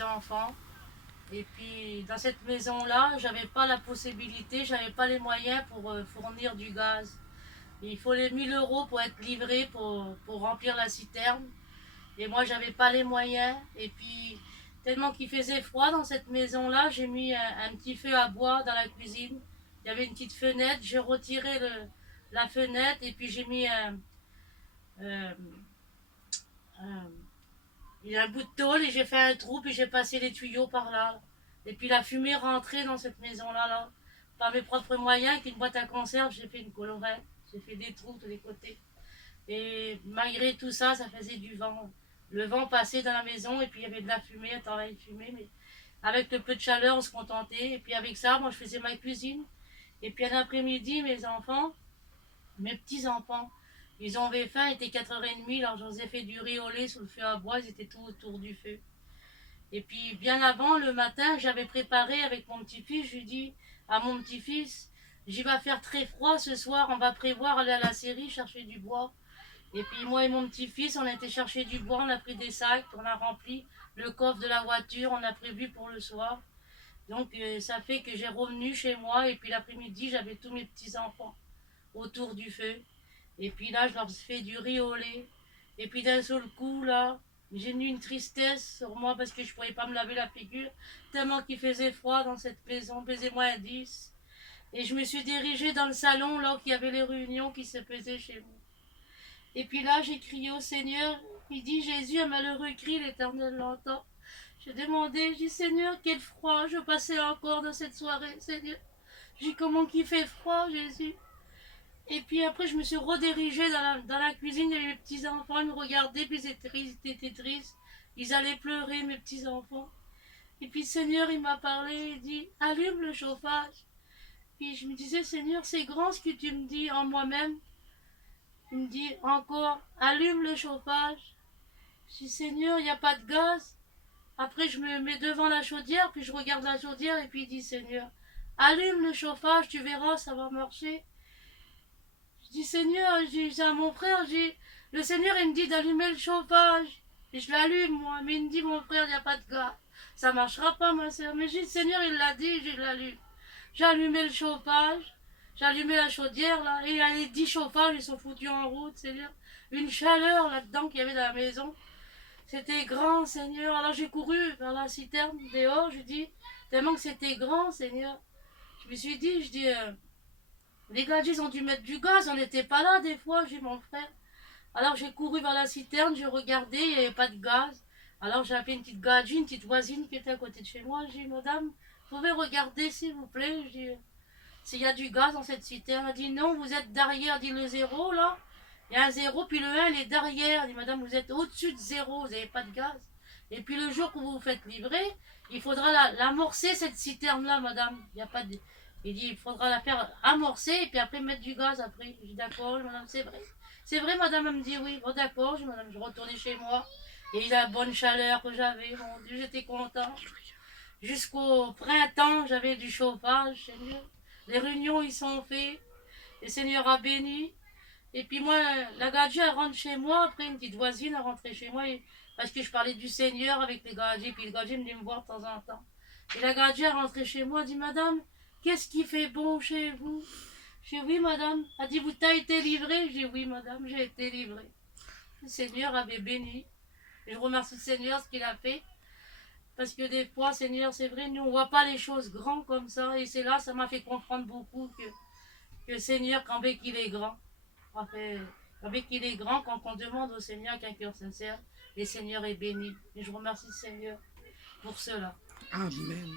mes enfants. Et puis dans cette maison-là, j'avais pas la possibilité, j'avais pas les moyens pour fournir du gaz. Et il faut les 1 000 € pour être livré, pour remplir la citerne. Et moi, j'avais pas les moyens. Et puis, tellement qu'il faisait froid dans cette maison-là, j'ai mis un petit feu à bois dans la cuisine. Il y avait une petite fenêtre, j'ai retiré la fenêtre et puis j'ai mis euh, un bout de tôle et j'ai fait un trou, puis j'ai passé les tuyaux par là. Et puis la fumée rentrait dans cette maison-là, là. Par mes propres moyens, avec une boîte à conserve, j'ai fait une collerette, j'ai fait des trous de tous les côtés. Et malgré tout ça, ça faisait du vent. Le vent passait dans la maison et puis il y avait de la fumée, un travail de fumée, mais avec le peu de chaleur, on se contentait. Et puis avec ça, moi, je faisais ma cuisine. Et puis un après-midi, mes enfants, mes petits-enfants, ils avaient faim, il était 4h30, alors je leur ai fait du riz au lait sur le feu à bois, ils étaient tout autour du feu. Et puis bien avant, le matin, j'avais préparé avec mon petit-fils, je lui dis à mon petit-fils, j'y va faire très froid ce soir, on va prévoir aller à la scierie chercher du bois. Et puis moi et mon petit-fils, on a été chercher du bois, on a pris des sacs, on a rempli le coffre de la voiture, on a prévu pour le soir. Donc ça fait que j'ai revenu chez moi et puis l'après-midi, j'avais tous mes petits-enfants autour du feu. Et puis là, je leur fais du riz au lait. Et puis d'un seul coup, là, j'ai eu une tristesse sur moi parce que je ne pouvais pas me laver la figure, tellement qu'il faisait froid dans cette maison, il faisait -10. Et je me suis dirigée dans le salon, là où il y avait les réunions qui se faisaient chez nous. Et puis là, j'ai crié au Seigneur. Il dit, Jésus, un malheureux cri, l'Éternel l'entend. J'ai demandé, j'ai dit, Seigneur, quel froid, je passais encore dans cette soirée, Seigneur. J'ai dit, comment qu'il fait froid, Jésus. Et puis après, je me suis redirigée dans la cuisine, et mes petits-enfants, ils me regardaient, puis ils étaient tristes. Ils allaient pleurer, mes petits-enfants. Et puis le Seigneur, il m'a parlé, il dit, allume le chauffage. Puis je me disais, Seigneur, c'est grand ce que tu me dis en moi-même. Il me dit encore, allume le chauffage. Je dis, Seigneur, il n'y a pas de gaz. Après, je me mets devant la chaudière, puis je regarde la chaudière, et puis il dit, Seigneur, allume le chauffage, tu verras, ça va marcher. Je dis, Seigneur, je dis à mon frère, le Seigneur, il me dit d'allumer le chauffage. Et je l'allume, moi, mais il me dit, mon frère, il n'y a pas de gaz. Ça marchera pas, ma soeur. Mais j'ai dit, Seigneur, il l'a dit, je l'allume. J'ai allumé le chauffage, j'ai allumé la chaudière, là, et les 10 chauffages, ils sont foutus en route, Seigneur. Une chaleur là-dedans qu'il y avait dans la maison. C'était grand, Seigneur. Alors j'ai couru vers la citerne, dehors, je dis, tellement que c'était grand, Seigneur. Je me suis dit, les gadgets ont dû mettre du gaz, on n'était pas là des fois, j'ai mon frère. Alors j'ai couru vers la citerne, j'ai regardé, il n'y avait pas de gaz. Alors j'ai appelé une petite gadget, une petite voisine qui était à côté de chez moi. J'ai dit, madame, vous pouvez regarder s'il vous plaît. Je dis, s'il y a du gaz dans cette citerne. Elle dit, non, vous êtes derrière, dit le 0 là. Il y a un 0, puis le 1, il est derrière. Elle dit, madame, vous êtes au-dessus de 0, vous n'avez pas de gaz. Et puis le jour que vous vous faites livrer, il faudra l'amorcer, cette citerne-là, madame. Il n'y a pas de... Il dit, il faudra la faire amorcer et puis après mettre du gaz après. Je dis, d'accord, madame, c'est vrai. C'est vrai, madame, elle me dit, oui, bon, d'accord, madame, je retournais chez moi. Et la bonne chaleur que j'avais, mon Dieu, j'étais content. Jusqu'au printemps, j'avais du chauffage, Seigneur. Les réunions, ils sont faits. Le Seigneur a béni. Et puis moi, la gadget, elle rentre chez moi. Après, une petite voisine, elle rentrait chez moi. Parce que je parlais du Seigneur avec les gadgets. Puis le gadget venait me voir de temps en temps. Et la gadget, elle rentrait chez moi. Elle dit, madame, qu'est-ce qui fait bon chez vous? Je dis, oui, madame. Elle dit, vous t'as été livré? Je dis, oui, madame, j'ai été livré. Le Seigneur avait béni. Et je remercie le Seigneur ce qu'il a fait. Parce que des fois, Seigneur, c'est vrai, nous, on ne voit pas les choses grandes comme ça. Et c'est là, ça m'a fait comprendre beaucoup que Seigneur, quand il est grand, quand il est grand, quand on demande au Seigneur qu'un cœur sincère, le Seigneur est béni. Et je remercie le Seigneur pour cela. Amen.